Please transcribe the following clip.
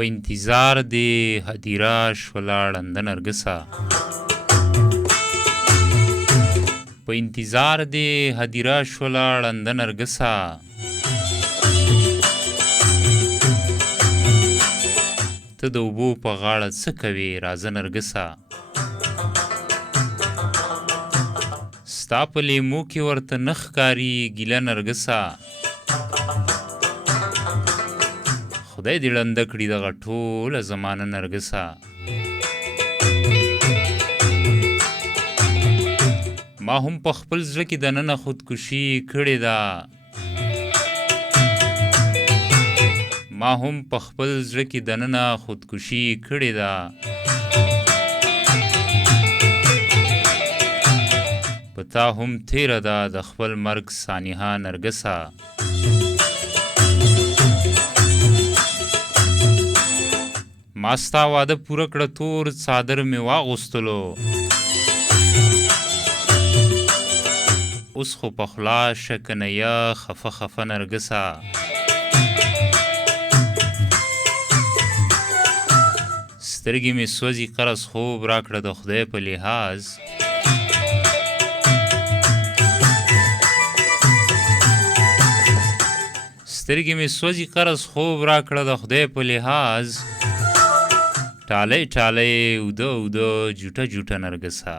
په انتظار دې هدیره شوله ړنده نرګسه په انتظار دې هدیره شوله ړنده نرګسه ته د اوبو په غاړه څه کوې راځه نرګسه ستا په لیمو کې ورته نه ښکاري ګیله نرګسه خدای دې ړنده کړي دغه ټوله زمانه نرګسه ما هم په خپل زړه کې دننه خودکشي کړې ده ما هم په خپل زړه کې دننه خودکشي کړې ده په تا هم تیره ده د خپل مرګ سانحه نرګسه ما ستا واده پوره کړه تور څادر مې واغوستلو اوس خو په خوله شکنیه خفه خفه نرګسه سترګې مې سوځي قرض خوب راکړه د خدای په لحاظ سترګې مې سوځي قرض خوب راکړه د خدای په لحاظ ټالی ټالی اوده اوده جوټه جوټه نرګسه